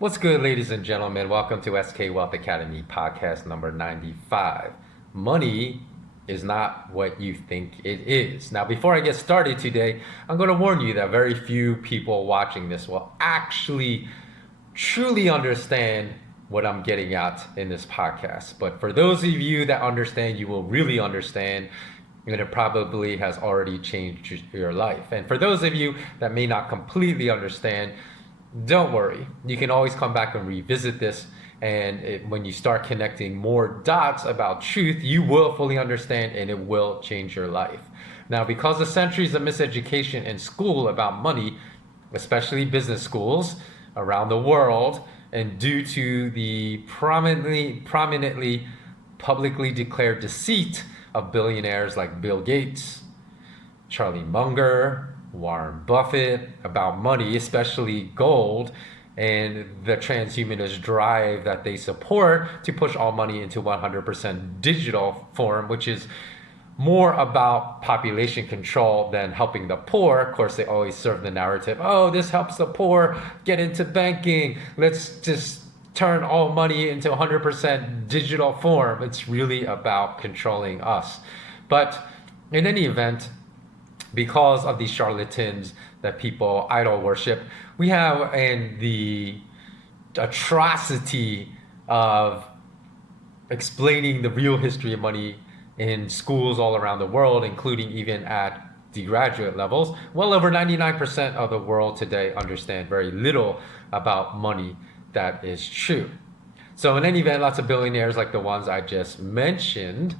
What's good, ladies and gentlemen? Welcome to SK Wealth Academy podcast number 95. Money is not what you think it is. Now, before I get started today, I'm going to warn you that very few people watching this will actually truly understand what I'm getting at in this podcast. But for those of you that understand, you will really understand, and it probably has already changed your life. And for those of you that may not completely understand, don't worry. You can always come back and revisit this. And when you start connecting more dots about truth, you will fully understand and it will change your life. Now, because of centuries of miseducation in school about money, especially business schools around the world, and due to the prominently publicly declared deceit of billionaires like Bill Gates, Charlie Munger, Warren Buffett about money, especially gold, and the transhumanist drive that they support to push all money into 100% digital form, which is more about population control than helping the poor. Of course, they always serve the narrative, oh, this helps the poor get into banking. Let's just turn all money into 100% digital form. It's really about controlling us. But in any event, because of these charlatans that people idol worship, we have the atrocity of explaining the real history of money in schools all around the world, including even at the graduate levels. Well over 99% of the world today understand very little about money that is true. So in any event, lots of billionaires like the ones I just mentioned,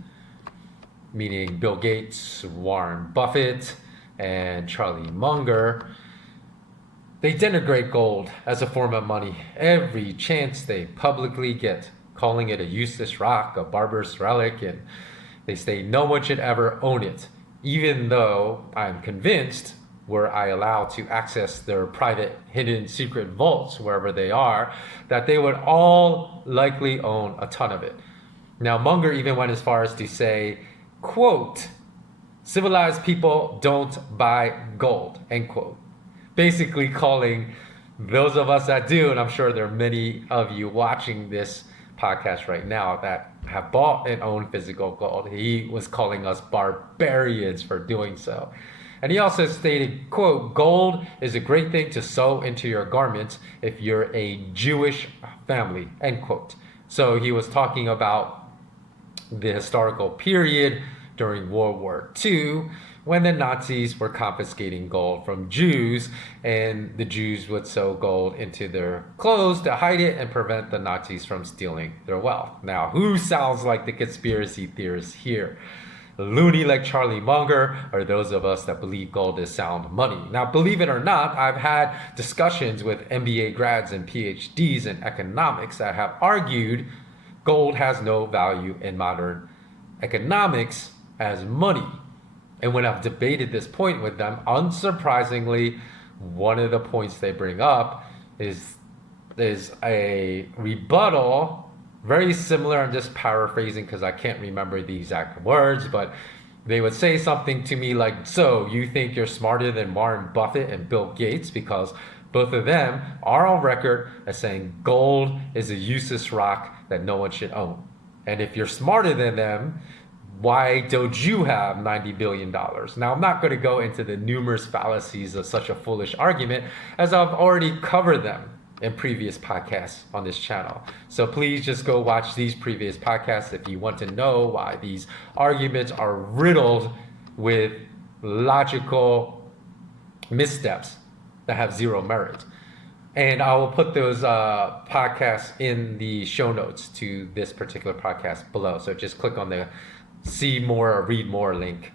meaning Bill Gates, Warren Buffett, and Charlie Munger, they denigrate gold as a form of money every chance they publicly get, calling it a useless rock, a barbarous relic, and they say no one should ever own it, even though I'm convinced, were I allowed to access their private, hidden, secret vaults wherever they are, that they would all likely own a ton of it. Now, Munger even went as far as to say, quote, civilized people don't buy gold, end quote. Basically calling those of us that do, and I'm sure there are many of you watching this podcast right now that have bought and owned physical gold. He was calling us barbarians for doing so. And he also stated, quote, gold is a great thing to sew into your garments if you're a Jewish family, end quote. So he was talking about the historical period during World War II, when the Nazis were confiscating gold from Jews, and the Jews would sew gold into their clothes to hide it and prevent the Nazis from stealing their wealth. Now, who sounds like the conspiracy theorists here? Loony like Charlie Munger, or those of us that believe gold is sound money. Now, believe it or not, I've had discussions with MBA grads and PhDs in economics that have argued gold has no value in modern economics as money. And when I've debated this point with them, unsurprisingly, one of the points they bring up is a rebuttal, very similar. I'm just paraphrasing because I can't remember the exact words, but they would say something to me like, so you think you're smarter than Warren Buffett and Bill Gates because both of them are on record as saying gold is a useless rock that no one should own. And if you're smarter than them, why don't you have $90 billion? Now, I'm not going to go into the numerous fallacies of such a foolish argument, as I've already covered them in previous podcasts on this channel. So please just go watch these previous podcasts if you want to know why these arguments are riddled with logical missteps that have zero merit. And I will put those podcasts in the show notes to this particular podcast below. So just click on the see more or read more link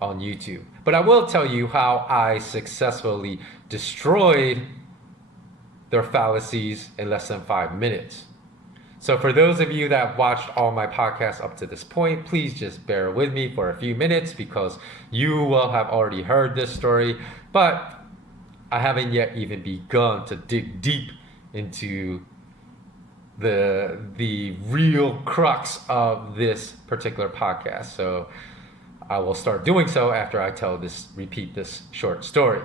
on YouTube. But I will tell you how I successfully destroyed their fallacies in less than 5 minutes. So for those of you that watched all my podcasts up to this point, please just bear with me for a few minutes because you will have already heard this story, but I haven't yet even begun to dig deep into the real crux of this particular podcast. So I will start doing so after I repeat this short story.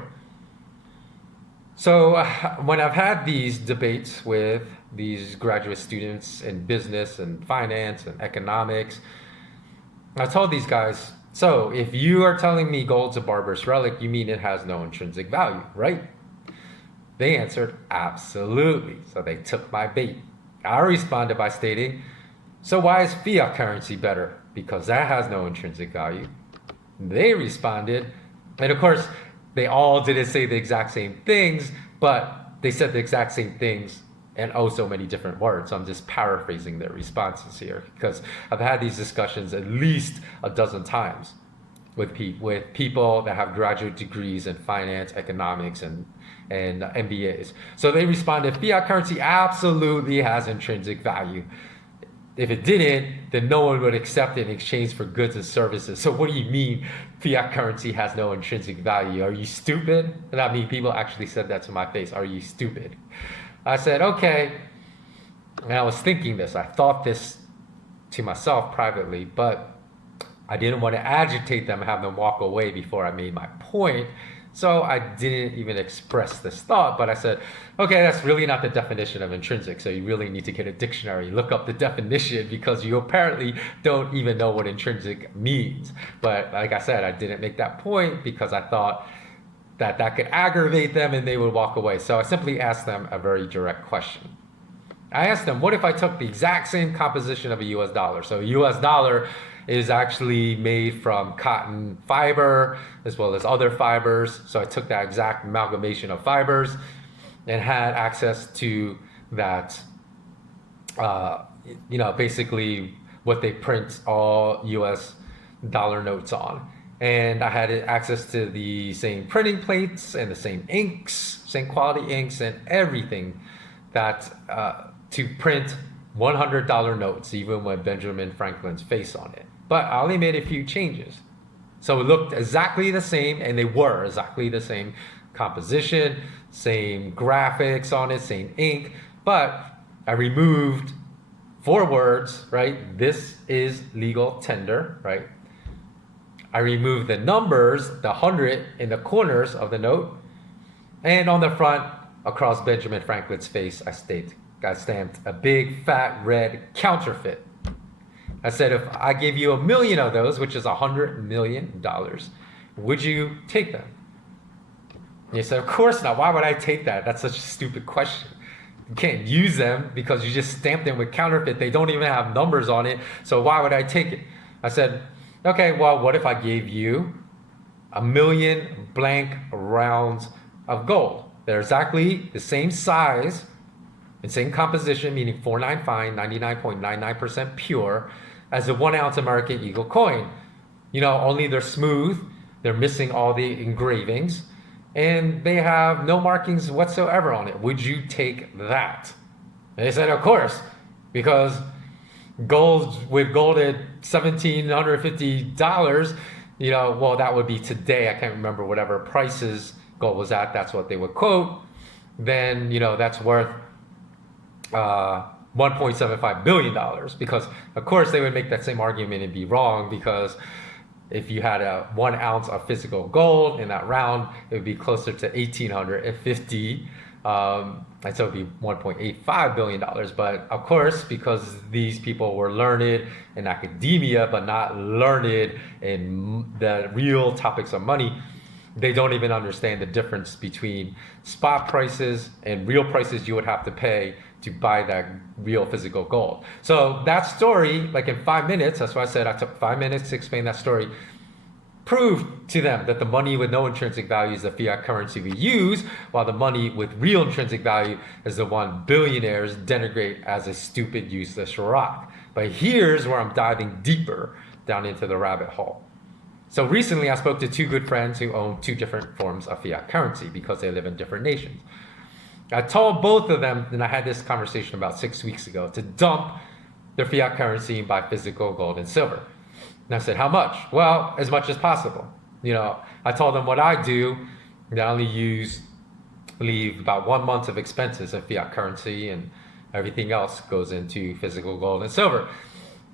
So when I've had these debates with these graduate students in business and finance and economics, I told these guys, so if you are telling me gold's a barbarous relic, you mean it has no intrinsic value, right? They answered, absolutely. So they took my bait. I responded by stating, so why is fiat currency better? Because that has no intrinsic value. They responded, and of course, they all didn't say the exact same things, but they said the exact same things in oh so many different words. So I'm just paraphrasing their responses here because I've had these discussions at least a dozen times with people that have graduate degrees in finance, economics, and MBAs. So they responded, fiat currency absolutely has intrinsic value. If it didn't, then no one would accept it in exchange for goods and services. So what do you mean fiat currency has no intrinsic value? Are you stupid? And I mean, people actually said that to my face. Are you stupid? I said, okay. And I was thinking this. I thought this to myself privately, but I didn't want to agitate them and have them walk away before I made my point. So I didn't even express this thought, but I said, okay, that's really not the definition of intrinsic. So you really need to get a dictionary, look up the definition because you apparently don't even know what intrinsic means. But like I said, I didn't make that point because I thought that that could aggravate them and they would walk away. So I simply asked them a very direct question. I asked them, what if I took the exact same composition of a US dollar? So a US dollar is actually made from cotton fiber as well as other fibers. So I took that exact amalgamation of fibers and had access to that, basically what they print all US dollar notes on. And I had access to the same printing plates and the same inks, same quality inks and everything that to print $100 notes, even with Benjamin Franklin's face on it. But I only made a few changes. So it looked exactly the same, and they were exactly the same composition, same graphics on it, same ink, but I removed 4 words, right? This is legal tender, right? I removed the numbers, the 100 in the corners of the note, and on the front, across Benjamin Franklin's face, I stamped a big fat red counterfeit. I said, if I give you 1 million of those, which is $100 million, would you take them? And he said, of course not. Why would I take that? That's such a stupid question. You can't use them because you just stamped them with counterfeit. They don't even have numbers on it. So why would I take it? I said, okay, well, what if I gave you 1 million blank rounds of gold? They're exactly the same size and same composition, meaning 495 fine, 99.99% pure, as a 1 ounce American Eagle coin. Only they're smooth, they're missing all the engravings, and they have no markings whatsoever on it. Would you take that? And they said, of course, because gold at $1,750, well, that would be today. I can't remember whatever prices gold was at. That's what they would quote. Then, that's worth $1.75 billion because of course they would make that same argument and be wrong because if you had a 1 ounce of physical gold in that round, it would be closer to 1,850 and so it would be $1.85 billion. But of course, because these people were learned in academia but not learned in the real topics of money, they don't even understand the difference between spot prices and real prices you would have to pay to buy that real physical gold. So that story, like in 5 minutes, that's why I said I took 5 minutes to explain that story, proved to them that the money with no intrinsic value is the fiat currency we use, while the money with real intrinsic value is the one billionaires denigrate as a stupid, useless rock. But here's where I'm diving deeper down into the rabbit hole. So recently I spoke to 2 good friends who own 2 different forms of fiat currency because they live in different nations. I told both of them, and I had this conversation about 6 weeks ago, to dump their fiat currency and buy physical gold and silver. And I said, how much? Well, as much as possible. I told them what I do, and I only leave about 1 month of expenses in fiat currency and everything else goes into physical gold and silver.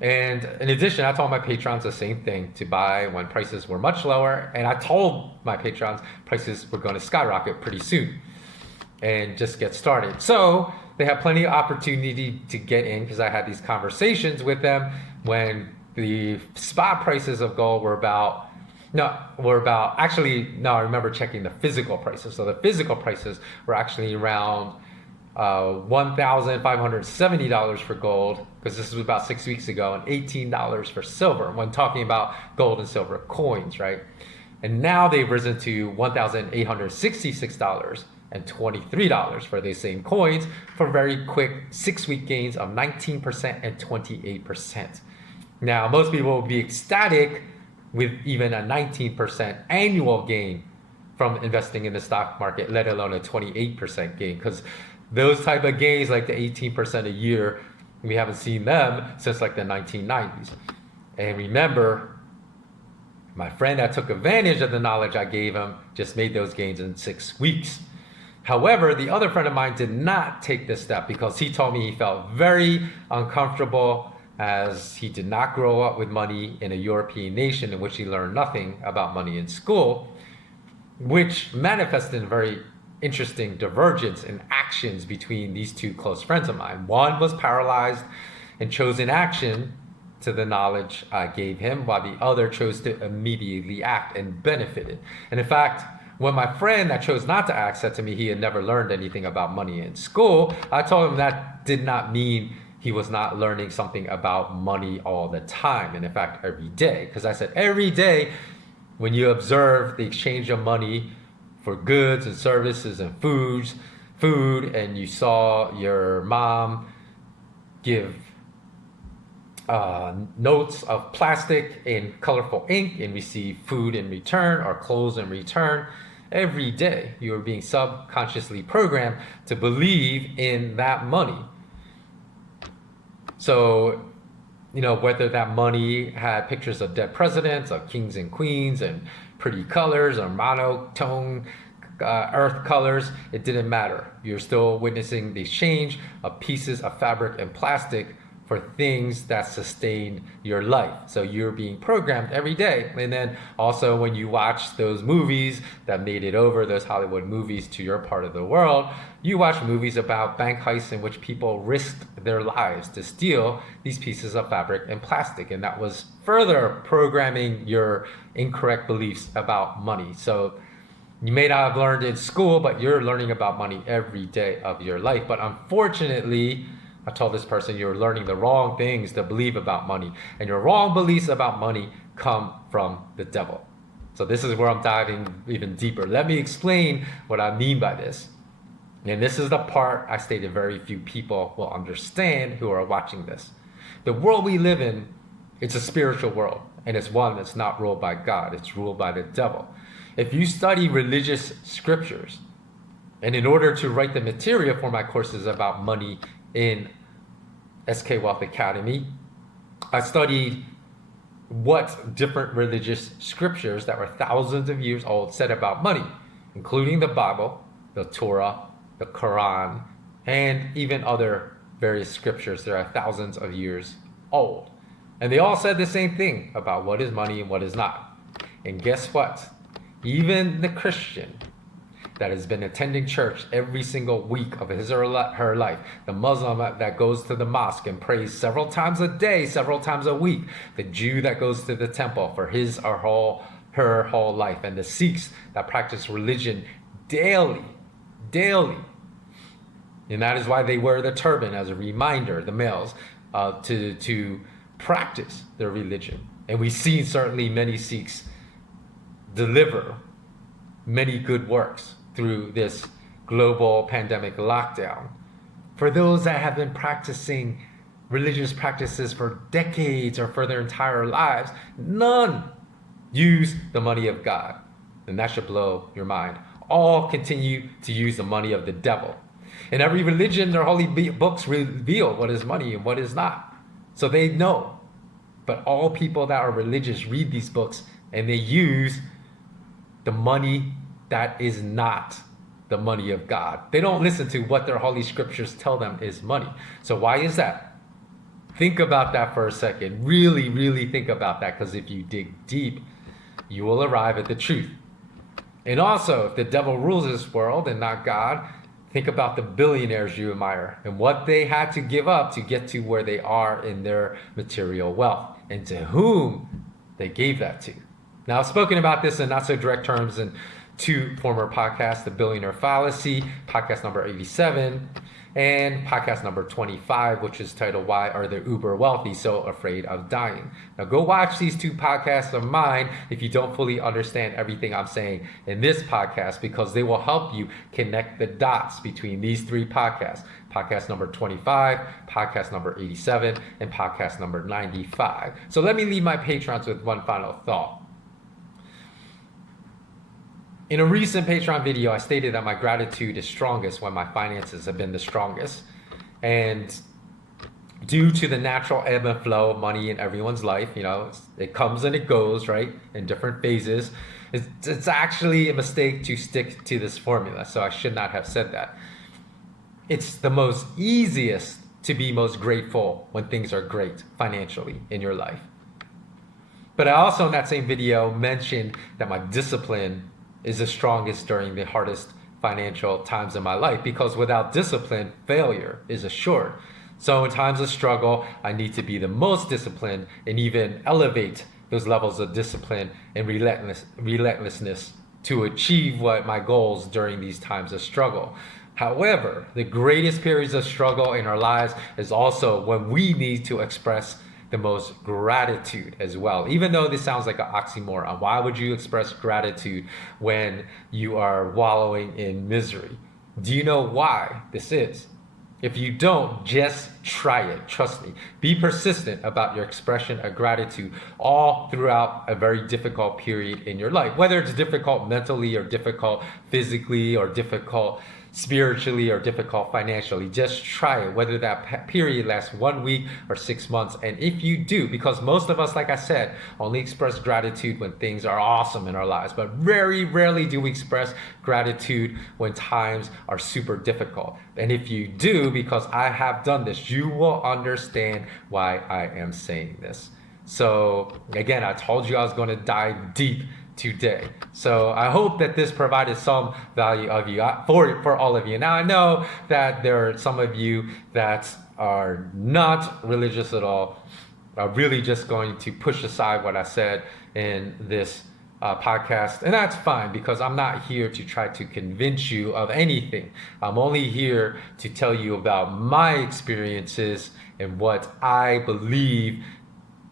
And in addition, I told my patrons the same thing, to buy when prices were much lower. And I told my patrons prices were going to skyrocket pretty soon. and just get started. So they had plenty of opportunity to get in because I had these conversations with them when the spot prices of gold were about, I remember checking the physical prices. So the physical prices were actually around $1,570 for gold, because this was about 6 weeks ago, and $18 for silver when talking about gold and silver coins, right? And now they've risen to $1,866 and $23 for these same coins, for very quick 6-week gains of 19% and 28%. Now, most people will be ecstatic with even a 19% annual gain from investing in the stock market, let alone a 28% gain, because those type of gains, like the 18% a year, we haven't seen them since like the 1990s. And remember, my friend that took advantage of the knowledge I gave him just made those gains in 6 weeks. However, the other friend of mine did not take this step because he told me he felt very uncomfortable, as he did not grow up with money in a European nation in which he learned nothing about money in school, which manifested in a very interesting divergence in actions between these two close friends of mine. One was paralyzed and chose inaction to the knowledge I gave him, while the other chose to immediately act and benefited. And in fact, when my friend that chose not to act said to me he had never learned anything about money in school, I told him that did not mean he was not learning something about money all the time, and in fact every day. Because I said every day, when you observe the exchange of money for goods and services and food, and you saw your mom give notes of plastic in colorful ink and receive food in return or clothes in return, every day you are being subconsciously programmed to believe in that money. So, whether that money had pictures of dead presidents, of kings and queens, and pretty colors, or monotone earth colors, it didn't matter. You're still witnessing the exchange of pieces of fabric and plastic for things that sustain your life. So you're being programmed every day. And then also when you watch those movies that made it over, those Hollywood movies, to your part of the world, you watch movies about bank heists in which people risked their lives to steal these pieces of fabric and plastic. And that was further programming your incorrect beliefs about money. So you may not have learned in school, but you're learning about money every day of your life. But unfortunately, I told this person, you're learning the wrong things to believe about money, and your wrong beliefs about money come from the devil. So this is where I'm diving even deeper. Let me explain what I mean by this. And this is the part I stated very few people will understand who are watching this. The world we live in, it's a spiritual world, and it's one that's not ruled by God. It's ruled by the devil. If you study religious scriptures, and in order to write the material for my courses about money in SK Wealth Academy, I studied what different religious scriptures that were thousands of years old said about money, including the Bible, the Torah, the Quran, and even other various scriptures that are thousands of years old. And they all said the same thing about what is money and what is not. And guess what? Even the Christian that has been attending church every single week of his or her life, the Muslim that goes to the mosque and prays several times a day, several times a week, the Jew that goes to the temple for his or her whole life, and the Sikhs that practice religion daily. And that is why they wear the turban as a reminder, the males, to practice their religion. And we've seen certainly many Sikhs deliver many good works through this global pandemic lockdown. For those that have been practicing religious practices for decades or for their entire lives, none use the money of God. And that should blow your mind. All continue to use the money of the devil. In every religion, their holy books reveal what is money and what is not. So they know. But all people that are religious read these books and they use the money that is not the money of God. They don't listen to what their holy scriptures tell them is money. So why is that? Think about that for a second. Really, really think about that, because if you dig deep, you will arrive at the truth. And also, if the devil rules this world and not God, Think about the billionaires you admire and what they had to give up to get to where they are in their material wealth, and to whom they gave that to. Now, I've spoken about this in not so direct terms in two former podcasts, the Billionaire Fallacy, podcast number 87, and podcast number 25, which is titled Why Are the Uber Wealthy So Afraid of Dying? Now go watch these two podcasts of mine if you don't fully understand everything I'm saying in this podcast, because they will help you connect the dots between these three podcasts. Podcast number 25, podcast number 87, and podcast number 95. So let me leave my patrons with one final thought. In a recent Patreon video, I stated that my gratitude is strongest when my finances have been the strongest. And due to the natural ebb and flow of money in everyone's life, it comes and it goes, right? In different phases. It's actually a mistake to stick to this formula, so I should not have said that. It's the most easiest to be most grateful when things are great financially in your life. But I also in that same video mentioned that my discipline is the strongest during the hardest financial times in my life, because without discipline, failure is assured. So in times of struggle, I need to be the most disciplined and even elevate those levels of discipline and relentlessness to achieve what my goals during these times of struggle. However, the greatest periods of struggle in our lives is also when we need to express the most gratitude as well. Even though this sounds like an oxymoron, why would you express gratitude when you are wallowing in misery? Do you know why this is? If you don't, just try it. Trust me. Be persistent about your expression of gratitude all throughout a very difficult period in your life. Whether it's difficult mentally or difficult physically or difficult spiritually or difficult financially, just try it, whether that period lasts 1 week or 6 months. And if you do, because most of us, like I said, only express gratitude when things are awesome in our lives, but very rarely do we express gratitude when times are super difficult. And if you do, because I have done this, you will understand why I am saying this. So again, I told you I was going to dive deep today. So I hope that this provided some value of you for all of you. Now I know that there are some of you that are not religious at all, are really just going to push aside what I said in this podcast, and that's fine, because I'm not here to try to convince you of anything. I'm only here to tell you about my experiences and what I believe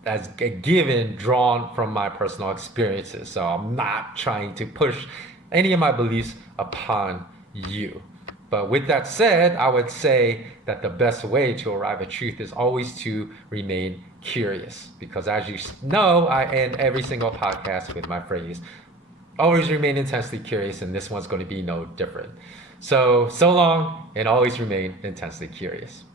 as a given, drawn from my personal experiences. So I'm not trying to push any of my beliefs upon you. But with that said, I would say that the best way to arrive at truth is always to remain curious. Because as you know, I end every single podcast with my phrase, always remain intensely curious, and this one's going to be no different. So long, and always remain intensely curious.